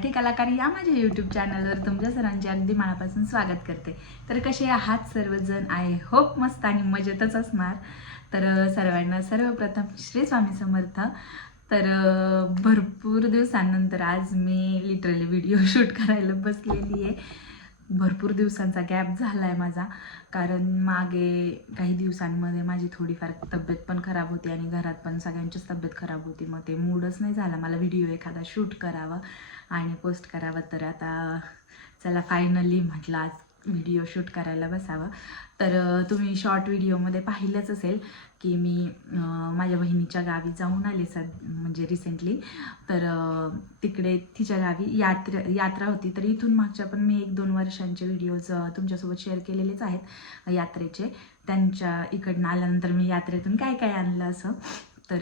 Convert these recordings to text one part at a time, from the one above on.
मराठी कलाकार या माझ्या यूट्यूब चॅनलवर तुमच्या सर्वांचे अगदी मनापासून स्वागत करते। तर कसे आहात सर्वजण? आय होप मस्त आणि मजेतच असणार। तर सर्वांना सर्वप्रथम श्री स्वामी समर्थ। तर भरपूर दिवसांनंतर आज मी लिटरली व्हिडिओ शूट करायला बसलेली आहे। भरपूर दिवसांचा गॅप झाला आहे माझा, कारण मागे काही दिवसांमध्ये माझी थोडीफार तब्येत पण खराब होती आणि घरात पण सगळ्यांचीच तब्येत खराब होती। मग ते मूडच नाही झाला मला व्हिडिओ एखादा शूट करावा आणि पोस्ट करावा। तर आता चला फायनली म्हटलं आज व्हिडिओ शूट करायला बसावं। तर तुम्ही शॉर्ट व्हिडिओमध्ये पाहिलंच असेल की मी माझ्या बहिणीच्या गावी जाऊन आले म्हणजे रिसेंटली। तर तिकडे तिच्या गावी यात्रा होती। तर इथून मागच्या पण मी 1-2 वर्षांचे व्हिडिओज तुमच्यासोबत शेअर केलेलेच आहेत यात्रेचे। त्यांच्या इकडनं आल्यानंतर मी यात्रेतून काय काय आणलं असं, तर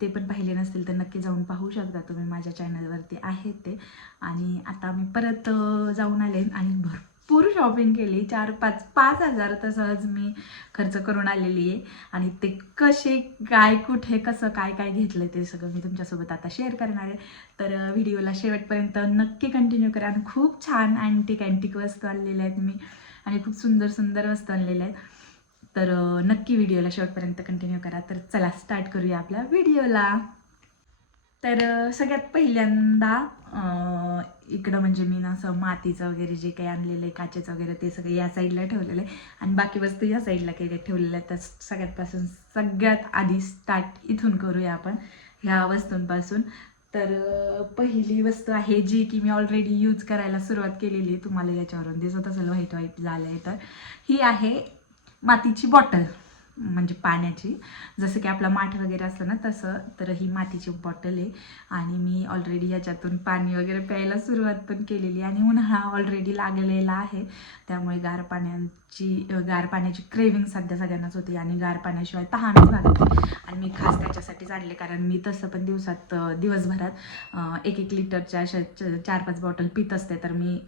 ते पण पाहिले नसतील तर नक्की जाऊन पाहू शकता तुम्ही, माझ्या चॅनलवरती आहेत ते। आणि आता मी परत जाऊन आले आणि भरपूर शॉपिंग केली। 4-5 हजार तर सहज मी खर्च करून आलेली आहे। आणि ते कसे काय कुठे कसं काय काय घेतलं ते सगळं मी तुमच्यासोबत आता शेअर करणार आहे। तर व्हिडिओला शेवटपर्यंत नक्की कंटिन्यू करा। आणि खूप छान अँटिक वस्तू आणलेल्या आहेत मी, आणि खूप सुंदर सुंदर वस्तू आणलेल्या आहेत। तर नक्की व्हिडिओला शेवटपर्यंत कंटिन्यू करा। तर चला स्टार्ट करूया आपल्या व्हिडिओला। तर सगळ्यात पहिल्यांदा इकडं म्हणजे मी ना असं मातीचं वगैरे जे काही आणलेलं आहे, काचेचं वगैरे ते सगळं या साईडला ठेवलेलं आहे आणि बाकी वस्तू या साईडला काही ठेवलेल्या आहेत। तर सगळ्यात आधी स्टार्ट इथून करूया आपण, ह्या वस्तूंपासून। तर पहिली वस्तू आहे जी की मी ऑलरेडी यूज करायला सुरुवात केलेली आहे, तुम्हाला याच्यावरून दिसत असेल व्हाईट व्हाईट झालं आहे। तर ही आहे मातीची बॉटल, म्हणजे पाण्याची, जसं की आपला माठ वगैरे असतं ना तसं। तर ही मातीची बॉटल आहे आणि मी ऑलरेडी याच्यातून पाणी वगैरे प्यायला सुरुवात पण केलेली। आणि उन्हाळा ऑलरेडी लागलेला आहे, त्यामुळे गार पाण्याची क्रेविंग सध्या सगळ्यांनाच होती आणि गार पाण्याशिवाय तहानच भागत नाही। आणि मी खास त्याच्यासाठीच आणले, कारण मी तसं पण दिवसभरात 1-1 लिटरच्या अशा 4-5 बॉटल पित असते। तर मी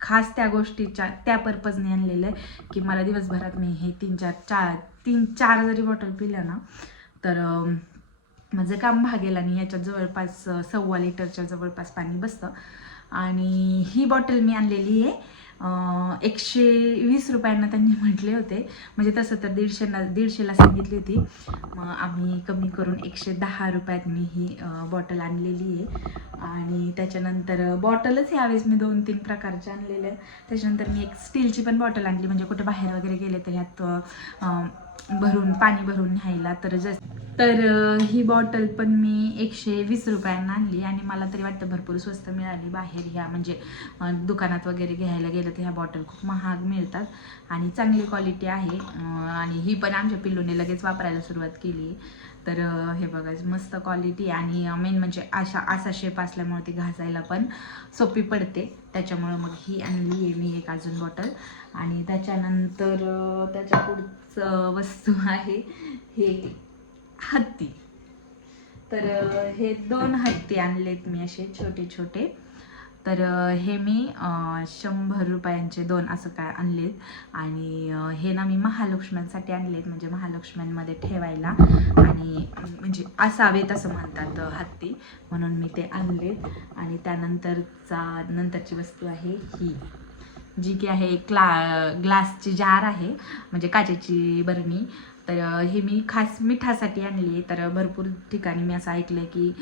खास त्या गोष्टीच्या त्या पर्पजने आणलेलं आहे की मला दिवसभरात मी हे 3-4 जरी बॉटल पिल्या ना तर माझं काम भागेल। आणि याच्यात जवळपास 1.25 लिटरच्या जवळपास पाणी बसतं। आणि ही बॉटल मी आणलेली आहे 120 रुपयांना त्यांनी म्हटले होते, म्हणजे तसं तर 150ला सांगितली होती। मग आम्ही कमी करून 110 रुपयात मी ही बॉटल आणलेली आहे। आणि त्याच्यानंतर बॉटलच यावेळेस मी 2-3 प्रकारचे आणलेले आहेत। त्याच्यानंतर मी एक स्टीलची पण बॉटल आणली, म्हणजे कुठे बाहेर वगैरे गेले तर ह्यात पाणी भरून न्यायला। तर ही बॉटल पण मी 120 रुपयांना आणली आणि मला तरी वाटतं भरपूर स्वस्त मिळाली बाहेर ह्या, म्हणजे दुकानात वगैरे घ्यायला गेलं तर ह्या बॉटल खूप महाग मिळतात आणि चांगली क्वालिटी आहे। आणि ही पण आमच्या पिल्लूने लगेच वापरायला सुरुवात केली। तर हे बघा मस्त क्वालिटी, आणि मेन म्हणजे असा शेप असल्यामुळे ती घासायला पण सोपी पडते, त्याच्यामुळं मग ही आणली आहे मी एक अजून बॉटल। आणि त्याच्यानंतर त्याच्या पुढचं वस्तू आहे हे हत्ती। तर हे 2 हत्ती आणलेत मी असे छोटे छोटे। तर हे मी 100 रुपयांचे 2 असं काय आणलेत। आणि हे ना मी महालक्ष्म्यांसाठी आणलेत, म्हणजे महालक्ष्म्यांमध्ये ठेवायला आणि म्हणजे असावेत असं म्हणतात हत्ती, म्हणून मी ते आणलेत। आणि नंतरची वस्तू आहे ही, जी की आहे ग्लासची जार आहे, म्हणजे काचेची बरणी। तर हे मी खास मिठासाठी आणली आहे। तर भरपूर ठिकाणी मी असं ऐकलं की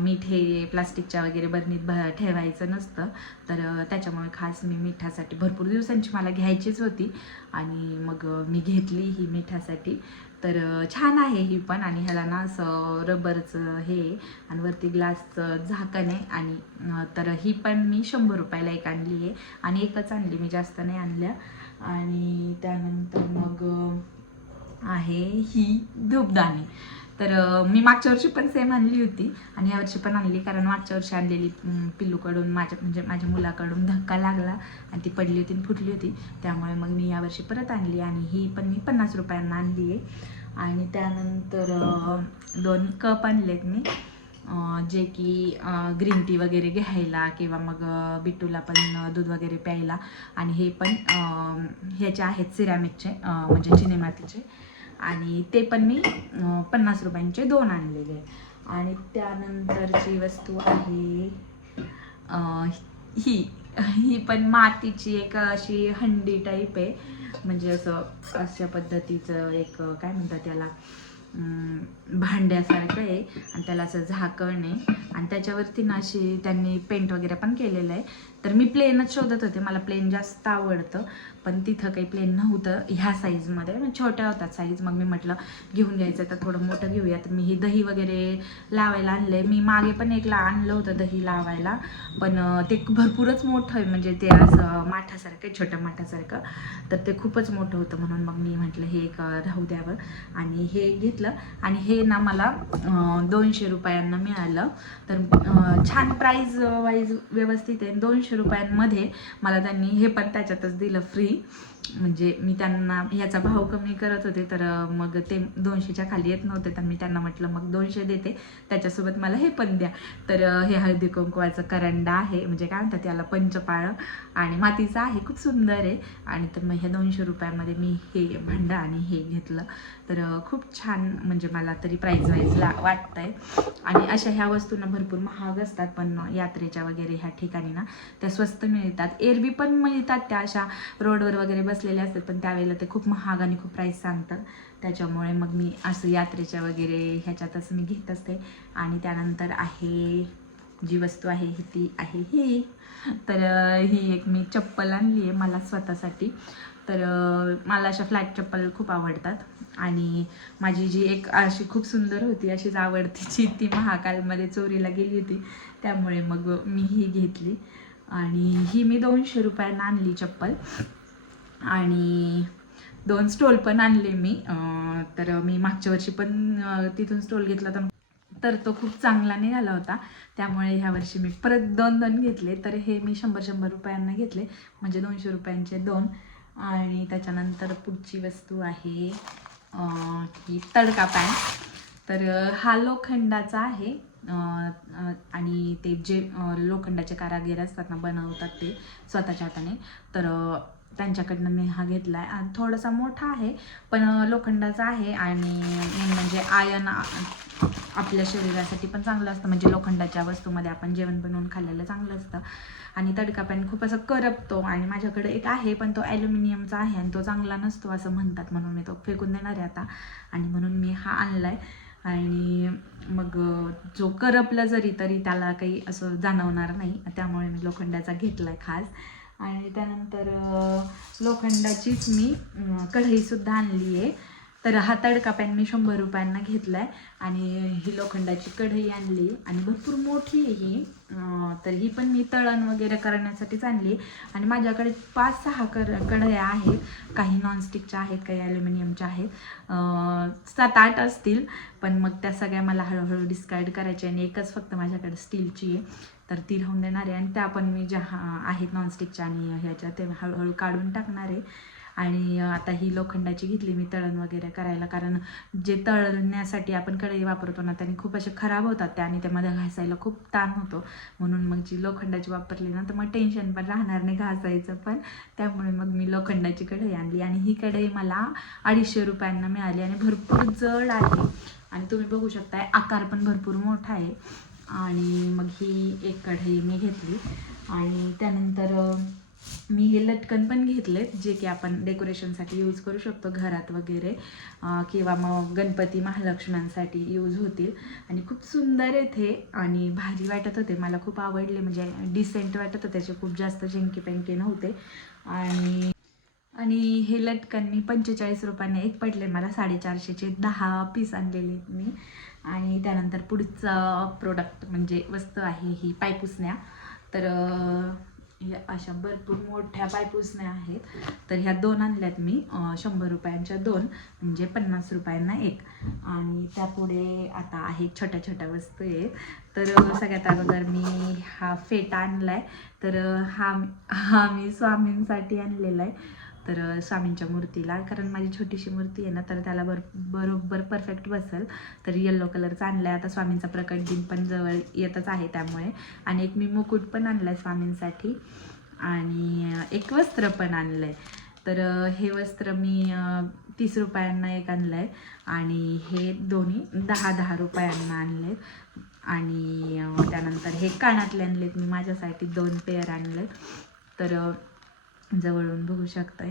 मीठ हे प्लास्टिकच्या वगैरे बरणीत ठेवायचं नसतं, तर त्याच्यामुळे खास मी मिठासाठी भरपूर दिवसांची मला घ्यायचीच होती आणि मग मी घेतली ही मिठासाठी। तर छान आहे ही पण, आणि ह्याला ना असं रबरचं हे आणि वरती ग्लासचं झाकण आहे। आणि तर ही पण मी 100 रुपयाला एक आणली आहे आणि एकच आणली, मी जास्त नाही आणल्या। आणि त्यानंतर मग आहे ही धूपदाणी। तर मी मागच्या वर्षी पण सेम आणली होती आणि यावर्षी पण आणली, कारण मागच्या वर्षी आणलेली पिल्लूकडून माझ्या मुलाकडून धक्का लागला आणि ती पडली होती आणि फुटली होती, त्यामुळे मग मी यावर्षी परत आणली आणि ही पण मी 50 रुपयांना आणली आहे। आणि त्यानंतर 2 कप आणलेत मी, जे की ग्रीन टी वगैरे घ्यायला किंवा मग बिट्टूला पण दूध वगैरे प्यायला। आणि हे पण ह्याचे आहेत सिरॅमिकचे, म्हणजे चिनी मातीचे, आणि ते पण मी 50 रुपयांचे 2 आणलेले। आणि त्यानंतरची वस्तू आहे ही ही पण मातीची एक अशी हंडी टाईप आहे, म्हणजे असं अशा पद्धतीचं एक काय म्हणतात त्याला, भांड्यासारखं आहे आणि त्याला असं झाकण आहे आणि त्याच्यावरती ना अशी त्यांनी पेंट वगैरे पण केलेलं आहे. तर मी प्लेनच शोधत होते, मला प्लेन जास्त आवडतं, पण तिथं काही प्लेन नव्हतं ह्या साईजमध्ये, म्हणजे छोट्या होतात साईज. मग मी म्हटलं घेऊन घ्यायचं तर थोडं मोठं घेऊया. तर मी ही दही वगैरे लावायला आणले. मी मागे पण एक आणलं होतं दही लावायला, पण ते भरपूरच मोठं आहे, म्हणजे ते असं माठासारखं आहे, छोट्या माठासारखं. तर ते खूपच मोठं होतं, म्हणून मग मी म्हटलं हे एक राहू द्यावं आणि हे घेतलं. आणि हे ना मला 200 रुपयांना मिळालं. तर छान प्राईज वाईज व्यवस्थित आहे. 200 रुपयांमध्ये मला त्यांनी हे पण त्याच्यातच दिलं फ्री. म्हणजे मी त्यांना ह्याचा भाव कमी करत होते, तर मग ते 200च्या खाली येत नव्हते, तर मी त्यांना म्हटलं मग 200 देते, त्याच्यासोबत मला हे पण द्या. तर हे हळदी कुंकवाचं करंडा आहे, म्हणजे काय म्हणतात त्याला, पंचपाळ, आणि मातीचं आहे, खूप सुंदर आहे. आणि तर मग ह्या 200 रुपयामध्ये मी हे भांडं आणि हे घेतलं. तर खूप छान, म्हणजे मला तरी प्राईज वाईजला वाटतंय. आणि अशा ह्या वस्तूंना भरपूर महाग असतात, पण यात्रेच्या वगैरे ह्या ठिकाणी ना त्या स्वस्त मिळतात. एरवी पण मिळतात त्या अशा रोडवर वगैरे बसलेल्या असतात, पण त्यावेळेला ते खूप महाग आणि खूप प्राईस सांगतात. त्याच्यामुळे मग मी असं यात्रेच्या वगैरे ह्याच्यातच मी घेत असते. आणि त्यानंतर आहे जी वस्तू आहे ती आहे ही. तर ही एक मी चप्पल आणली आहे मला स्वतःसाठी. तर मला अशा फ्लॅट चप्पल खूप आवडतात. आणि माझी जी एक अशी खूप सुंदर होती, अशीच आवडतीची, ती महाकालमध्ये चोरीला गेली होती, त्यामुळे मग मी ही घेतली. आणि ही मी 200 रुपयांना आणली चप्पल. आणि 2 स्टोल पण आणले मी. तर मी मागच्या वर्षी पण तिथून स्टोल घेतला तर तो खूप चांगला निघाला होता, त्यामुळे ह्या वर्षी मी परत 2 घेतले. तर हे मी 100 रुपयांना घेतले, म्हणजे 200 रुपयांचे 2. आणि त्याच्यानंतर पुढची वस्तू आहे ही तडका पॅन. तर हा लोखंडाचा आहे. आणि ते जे लोखंडाचे कारागीर असतात ना, बनवतात ते स्वतःच्या हाताने, तर त्यांच्याकडनं मी हा घेतला आहे. थोडासा मोठा आहे, पण लोखंडाचा आहे. आणि मेन म्हणजे आयन आपल्या शरीरासाठी पण चांगलं असतं, म्हणजे लोखंडाच्या वस्तूमध्ये आपण जेवण बनवून खाल्लेलं चांगलं असतं. आणि तडका पॅन खूप असं करपतो, आणि माझ्याकडे एक आहे, पण तो ॲल्युमिनियमचा आहे आणि तो चांगला नसतो असं म्हणतात, म्हणून मी तो फेकून देणार आहे आता. आणि म्हणून मी हा आणला आहे. आणि मग जो करपला जरी तरी त्याला काही असं जाणवणार नाही, त्यामुळे मी लोखंडाचा घेतला आहे खास. आणि त्यानंतर लोखंडाचीच मी कढईसुद्धा आणली आहे. तर हा तडका पॅन मी 100 रुपयांना घेतला आहे. आणि ही लोखंडाची कढई आणली, आणि भरपूर मोठी आहे ही. तर ही पण मी तळण वगैरे करण्यासाठीच आणली. आणि माझ्याकडे 5-6 कढया आहेत, काही नॉनस्टिकच्या आहेत, काही ॲल्युमिनियमच्या आहेत, 7-8 असतील. पण मग त्या सगळ्या मला हळूहळू डिस्कार्ड करायच्या, आणि एकच फक्त माझ्याकडे स्टीलची आहे, तर ती राहून देणार आहे. आणि त्या पण मी ज्या आहेत नॉनस्टिकच्या आणि ह्याच्या, ते हळूहळू काढून टाकणार आहे. आणि आता ही लोखंडाची घेतली मी तळण वगैरे करायला, कारण जे तळण्यासाठी आपण कढई वापरतो ना, त्याने खूप असे खराब होतात त्या, आणि त्यामध्ये घासायला खूप ताण होतो. म्हणून मग जी लोखंडाची वापरली ना, तर मग टेन्शन पण राहणार नाही घासायचं पण. त्यामुळे मग मी लोखंडाची कढई आणली. आणि ही कढई मला 250 रुपयांना मिळाली, आणि भरपूर जड आहे. आणि तुम्ही बघू शकताय आकार पण भरपूर मोठा आहे. आणि मग ही एक कढई मी घेतली. आणि त्यानंतर मी हे लटकन पण घेतले, जे की आपण डेकोरेशनसाठी यूज करू शकतो घरात वगैरे, किंवा मग गणपती महालक्ष्म्यांसाठी यूज होतील. आणि खूप सुंदर आहेत हे, आणि भारी वाटत होते, मला खूप आवडले, म्हणजे डिसेंट वाटत होते, त्याचे खूप जास्त झेंके पेंके नव्हते. आणि हे लटकन मी 45 रुपयांना एक पडले मला, 450चे 10 पीस आणलेले मी. आणि त्यानंतर पुढचं प्रोडक्ट म्हणजे वस्तू आहे ही पायपुसण्या. तर अशा भरपूर मोठ्या पायपुसण्या आहेत. तर ह्या 2 आणल्यात मी, 100 रुपयांच्या 2, म्हणजे 50 रुपयांना एक. आणि त्यापुढे आता आहे छोट्या छोट्या वस्तू आहेत. तर सगळ्यात अगोदर मी हा फेटा आणला आहे. तर हा मी स्वामींसाठी आणलेला आहे. तर स्वामींच्या मूर्तीला, कारण माझी छोटीशी मूर्ती आहे ना, तर त्याला बरोबर परफेक्ट बसेल. तर येल्लो कलरचा आणला आहे. आता स्वामींचा प्रकट दिन पण जवळ येतच आहे, त्यामुळे. आणि एक मी मुकुट पण आणला आहे स्वामींसाठी, आणि एक वस्त्र पण आणलं आहे. तर हे वस्त्र मी 30 रुपयांना एक आणलं आहे. आणि हे दोन्ही 10-10 रुपयांना आणले. आणि त्यानंतर हे कानातले आणलेत मी माझ्यासाठी 2 पेअर आणलेत. तर जवळून बघू शकताय.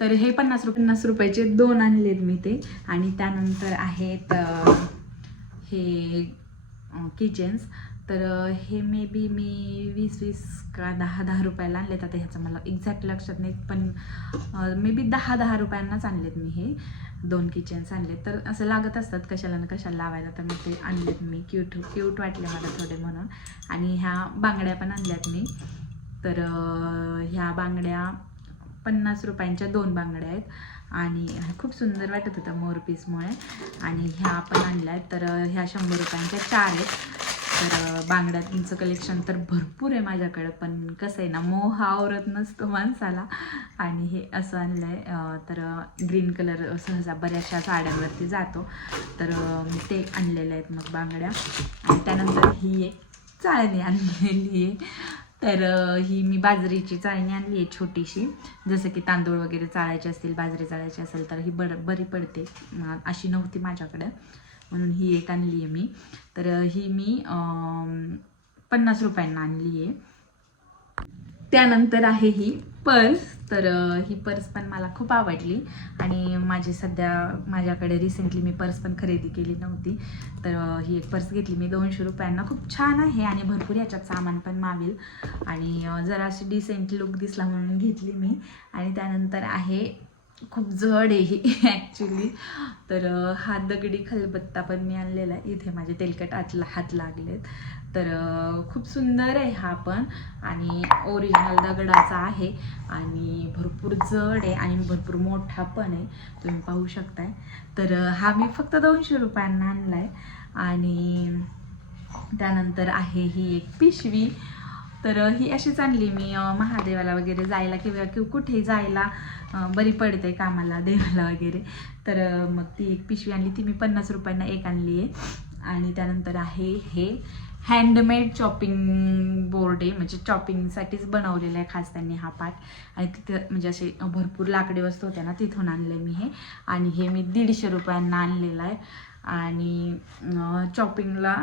तर हे 50 रुपयाचे 2 आणलेत मी ते. आणि त्यानंतर आहेत हे किचन्स. तर हे मे बी मी 20 का 10 रुपयाला आणलेत. आता ह्याचं मला एक्झॅक्ट लक्षात नाही, पण मे बी 10 रुपयांनाच आणलेत मी हे 2 किचन्स आणलेत. तर असं लागत असतात कशाला ना कशाला लावायला, तर मग ते आणलेत मी. क्यूट वाटले मला थोडे म्हणून. आणि ह्या बांगड्या पण आणल्यात मी. तर ह्या बांगड्या 50 रुपयांच्या 2 बांगड्या आहेत आणि खूप सुंदर वाटत होतं मोरपीसमुळे. आणि ह्या पण आणल्या आहेत. तर ह्या 100 रुपयांच्या 4 आहेत. तर बांगड्यांचं कलेक्शन तर भरपूर आहे माझ्याकडं, पण कसं आहे ना, मोह आवरत नसतो माणसाला. आणि हे असं आणलं आहे. तर ग्रीन कलर सहसा बऱ्याचशा साड्यांवरती जातो, तर मी ते आणलेले आहेत मग बांगड्या. आणि त्यानंतर ही एक चाळणी आणलेली आहे. तर ही मी बाजरीची चाळणी आणली आहे छोटीशी. जसं की तांदूळ वगैरे चाळायचे असतील, बाजरी चाळायची असेल तर ही बरी पडते. अशी नव्हती माझ्याकडं, म्हणून ही एक आणली आहे मी. तर ही मी 50 रुपयांना आणली आहे. त्यानंतर आहे ही पर्स. तर ही पर्स पण मला खूप आवडली आणि माझ्याकडे रिसेंटली मी पर्स पण खरेदी केली नव्हती. तर ही एक पर्स घेतली मी 200 रुपयांना. खूप छान आहे आणि भरपूर याच्यात सामान पण मावेल आणि जरा अशी डिसेंट लुक दिसला म्हणून घेतली मी. आणि त्यानंतर आहे, खूप जड आहे ही ॲक्च्युली. तर हा दगडी खलबत्ता पण मी आणलेला आहे. इथे माझे तेलकट हात लागलेत. तर खूप सुंदर आहे हा पण आणि ओरिजिनल दगडाचा आहे आणि भरपूर जड आहे आणि भरपूर मोठा पण आहे, तुम्ही पाहू शकताय. तर हा मी फक्त 200 रुपयांना आणला आहे. आणि त्यानंतर आहे ही एक पिशवी. तर ही अशीच आणली मी महादेवाला वगैरे जायला किंवा कुठेही जायला बरी पडते, कामाला देवाला वगैरे. तर मग ती एक पिशवी आणली, ती मी 50 रुपयांना एक आणली आहे. आणि त्यानंतर आहे हे हँडमेड चॉपिंग बोर्ड आहे, म्हणजे चॉपिंगसाठीच बनवलेलं आहे खास त्यांनी हा पार्ट. आणि तिथं म्हणजे असे भरपूर लाकडी वस्तू होत्या ना, तिथून आणलं आहे मी हे. आणि हे मी 150 रुपयांना आणलेलं आहे. आणि चॉपिंगला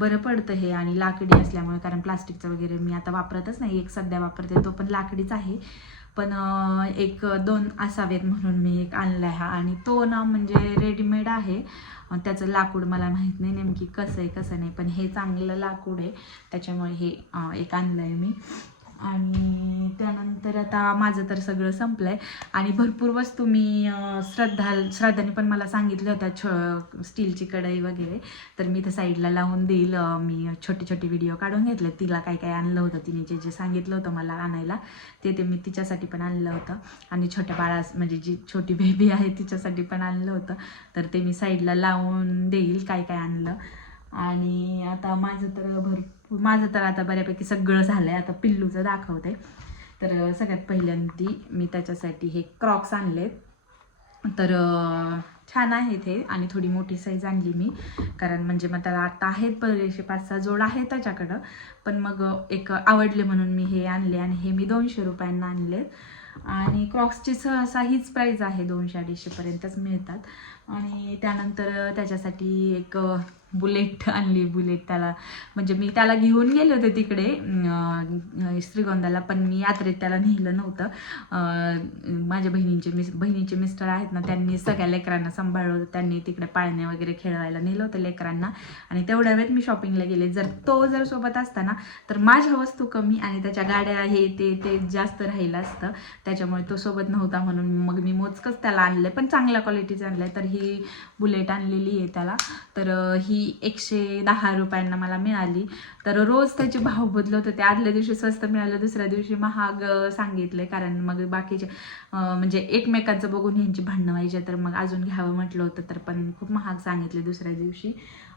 बरं पडतं हे आणि लाकडी असल्यामुळे, कारण प्लास्टिकचं वगैरे मी आता वापरतच नाही. एक सध्या वापरते, तो पण लाकडीच आहे. पण 1-2 असावेत म्हणून मी एक आणला आहे हा. आणि तो ना म्हणजे रेडीमेड आहे, त्याचं लाकूड मला माहीत नाही नेमकी कसं आहे कसं नाही, पण हे चांगलं लाकूड आहे, त्याच्यामुळे हे एक आणलं आहे मी. आणि त्यानंतर आता माझं तर सगळं संपलं आहे. आणि भरपूर वस्तू मी श्रद्धाने पण मला सांगितल्या होत्या, स्टीलची कढई वगैरे. तर मी इथं साईडला लावून देईल. मी छोटे व्हिडिओ काढून घेतले, तिला काय काय आणलं होतं, तिने जे सांगितलं होतं मला आणायला ते मी तिच्यासाठी पण आणलं होतं. आणि छोट्या म्हणजे जी छोटी बेबी आहे तिच्यासाठी पण आणलं होतं. तर ते मी साईडला लावून देईल काय काय आणलं. आणि आता माझं तर आता बऱ्यापैकी सगळं झालं आहे. आता पिल्लूचं दाखवते. तर सगळ्यात पहिल्यांदा मी त्याच्यासाठी हे क्रॉक्स आणलेत. तर छान आहे ते आणि थोडी मोठी साईज आणली मी, कारण म्हणजे मग त्याला आता आहेत बरेचसे 5-6 जोड आहेत त्याच्याकडं, पण मग एक आवडले म्हणून मी हे आणले. आणि हे मी 200 रुपयांना आणलेत. आणि क्रॉक्सची सहसा हीच प्राईज आहे, 200-250 पर्यंतच मिळतात. आणि त्यानंतर त्याच्यासाठी एक बुलेट आणली. बुलेट म्हणजे मी त्याला घेऊन गेले होते तिकडे श्रीगोंद्याला, पण मी यात्रेत त्याला नेलं नव्हतं. माझ्या बहिणीचे मिस्टर आहेत ना, त्यांनी सगळ्या लेकरांना सांभाळलं होतं. त्यांनी तिकडे पाळणे वगैरे खेळवायला नेलं होतं लेकरांना. आणि तेवढ्या वेळेत मी शॉपिंगला गेले. जर सोबत असता ना, तर माझ्या वस्तू कमी आणि त्याच्या गाड्या हे ते जास्त राहिलं असतं. त्याच्यामुळे तो सोबत नव्हता म्हणून मग मी मोजकंच त्याला आणलं, पण चांगल्या क्वालिटीचं आणलं. तर ही बुलेट आणलेली आहे त्याला. तर ही 110 रुपयांना मला मिळाली. तर रोज त्याचे भाव बदलत होते. आदल्या दिवशी स्वस्त मिळालं, दुसऱ्या दिवशी महाग सांगितले, कारण मग बाकीचे म्हणजे एकमेकांचं बघून ह्यांची भांडणं व्हायचे. तर मग अजून घ्यावं म्हटलं होतं, तर पण खूप महाग सांगितले दुसऱ्या दिवशी.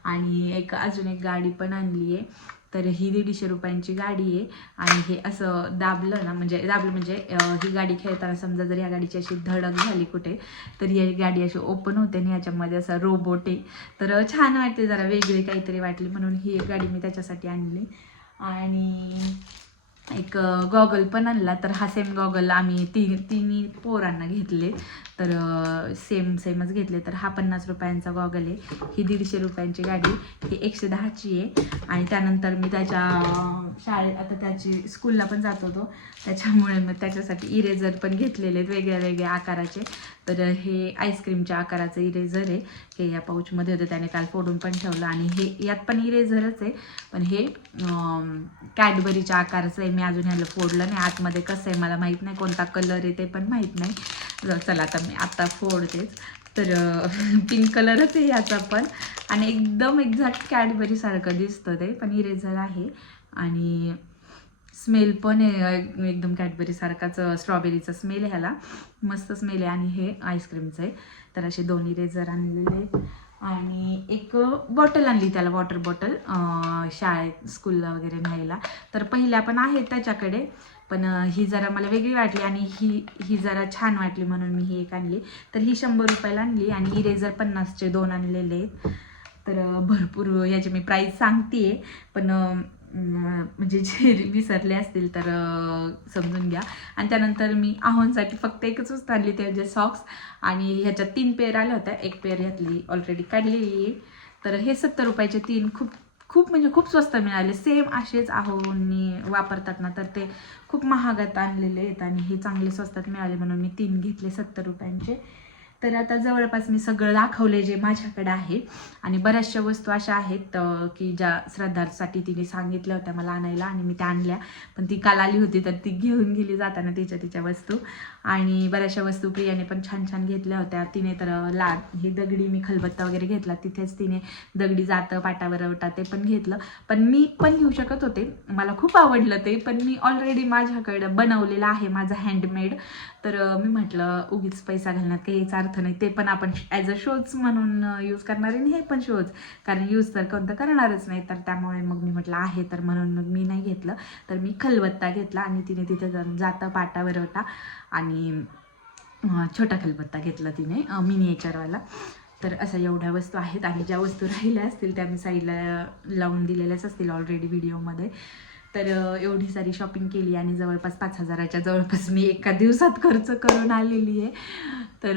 आणि अजून एक गाडी पण आणली आहे. तर ही 150 रुपयांची गाडी आहे. आणि हे असं दाबलं म्हणजे ही गाडी खेळताना समजा जर ह्या गाडीची अशी धडक झाली कुठे, तर ही गाडी अशी ओपन होते आणि ह्याच्यामध्ये असं रोबोट आहे. तर छान वाटते, जरा वेगळी काहीतरी वाटली म्हणून ही एक गाडी मी त्याच्यासाठी आणली. आणि एक गॉगल पण आणला. तर हा सेम गॉगल आम्ही तिन्ही पोरांना घेतले. तर सेमच घेतले. तर हा 50 रुपयांचा गॉगल आहे. ही 150 रुपयांची गाडी, ही 110ची आहे. आणि त्यानंतर मी त्याच्या शाळेत आता त्याची स्कूलला पण जात होतो, त्याच्यामुळे मग त्याच्यासाठी इरेझर पण घेतलेले आहेत वेगळ्या आकाराचे. तर हे आईस्क्रीमच्या आकाराचं इरेझर आहे. हे या पाऊचमध्ये होतं, त्याने काल फोडून पण ठेवलं. आणि हे यात पण इरेझरच आहे, पण हे कॅडबरीच्या आकाराचं आहे. मी अजून ह्याला फोडलं नाही. आतमध्ये कसं आहे मला माहीत नाही, कोणता कलर आहे ते पण माहीत नाही. चला आता मी आता फोडतेच. तर पिंक कलरच आहे याचा पण, आणि एकदम एक्झॅक्ट कॅडबरीसारखं दिसतं ते, पण इरेझर आहे. आणि स्मेल पण आहे एकदम कॅडबरीसारखाच, स्ट्रॉबेरीचा स्मेल आहे ह्याला, मस्त स्मेल आहे. आणि हे आईस्क्रीमचं आहे. तर असे 2 इरेझर आणलेले आहेत. आणि एक बॉटल आणली त्याला, वॉटर बॉटल, शाळेत स्कूलला वगैरे न्यायला. तर पहिल्या पण आहेत त्याच्याकडे, पण ही जरा मला वेगळी वाटली आणि ही जरा छान वाटली म्हणून मी ही एक आणली. तर ही 100 रुपयाला आणली. आणि इरेझर 50चे 2 आणलेले आहेत. तर भरपूर याची मी प्राईस सांगते, पण म्हणजे जे विसरले असतील तर समजून घ्या. आणि त्यानंतर मी आहोंसाठी फक्त एकच वस्तू आणली, ते म्हणजे सॉक्स. आणि ह्याच्यात 3 पेअर आल्या होत्या, एक पेअर ह्यातली ऑलरेडी काढलेली आहे. तर हे 70 रुपयाचे 3 खूप म्हणजे खूप स्वस्त मिळाले. सेम असेच आहोंनी वापरतात ना, तर ते खूप महागात आणलेले आहेत. आणि हे चांगले स्वस्तात मिळाले म्हणून मी 3 घेतले 70 रुपयांचे. तर आता जवळपास मी सगळं दाखवले जे माझ्याकडे आहे. आणि बऱ्याचशा वस्तू अशा आहेत की ज्या श्रद्धासाठी तिने सांगितल्या होत्या मला आणायला, आणि मी त्या आणल्या. पण ती काल आली होती तर ती घेऊन गेली जाताना तिच्या वस्तू. आणि बऱ्याचशा वस्तू प्रियाने पण छान घेतल्या होत्या. तिने तर ही दगडी मी खलबत्ता वगैरे घेतला, तिथेच तिने दगडी जातं पाटावरवटा ते पण घेतलं. पण मी पण घेऊ शकत होते, मला खूप आवडलं ते, पण मी ऑलरेडी माझ्याकडं बनवलेलं आहे माझं हँडमेड. तर मी म्हटलं उगीच पैसा घालण्यात काहीच अर्थ नाही. ते पण आपण ॲज अ शोज म्हणून यूज करणार आहे, आणि हे पण शोज, कारण यूज तर कोणतं करणारच नाही. तर त्यामुळे मग मी म्हटलं आहे तर म्हणून मग मी नाही घेतलं. तर मी खलबत्ता घेतला, आणि तिने तिथे जातं पाटावरवटा आणि छोटा खलबत्ता घेतला तिने, मिनिएचरवाला. तर अशा एवढ्या वस्तू आहेत. आणि ज्या वस्तू राहिल्या असतील त्या मी साईडला लावून दिलेल्याच असतील ऑलरेडी व्हिडिओमध्ये. तर एवढी सारी शॉपिंग केली, आणि जवळपास 5,000च्या जवळपास मी एका दिवसात खर्च करून आलेली आहे. तर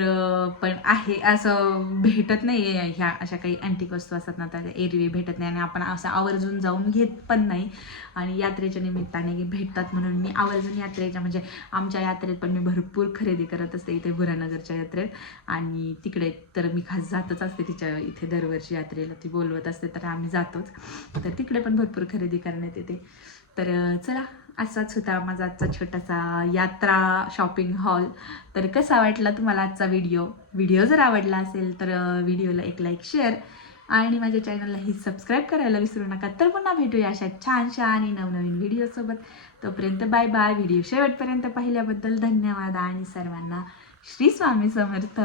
पण आहे असं भेटत नाही आहे, ह्या अशा काही अँटिक वस्तू असतात ना, त्या एरवी भेटत नाही. आणि आपण असं आवर्जून जाऊन घेत पण नाही. आणि यात्रेच्या निमित्ताने भेटतात म्हणून मी आवर्जून यात्रेच्या, म्हणजे आमच्या यात्रेत पण मी भरपूर खरेदी करत असते, इथे भुरानगरच्या यात्रेत. आणि तिकडे तर मी खास जातच असते तिच्या इथे, दरवर्षी यात्रेला ती बोलवत असते तर आम्ही जातोच. तर तिकडे पण भरपूर खरेदी करण्यात येते. तर चला, असाच होता माझा आजचा छोटासा यात्रा शॉपिंग हॉल. तर कसा वाटला तुम्हाला आजचा व्हिडिओ जर आवडला असेल तर व्हिडिओला एक लाईक, शेअर, आणि माझ्या चॅनललाही सबस्क्राईब करायला विसरू नका. तर पुन्हा भेटूया अशा छानशा आणि नवनवीन व्हिडिओसोबत. तोपर्यंत बाय बाय. व्हिडिओ शेवटपर्यंत पाहिल्याबद्दल धन्यवाद, आणि सर्वांना श्री स्वामी समर्थ.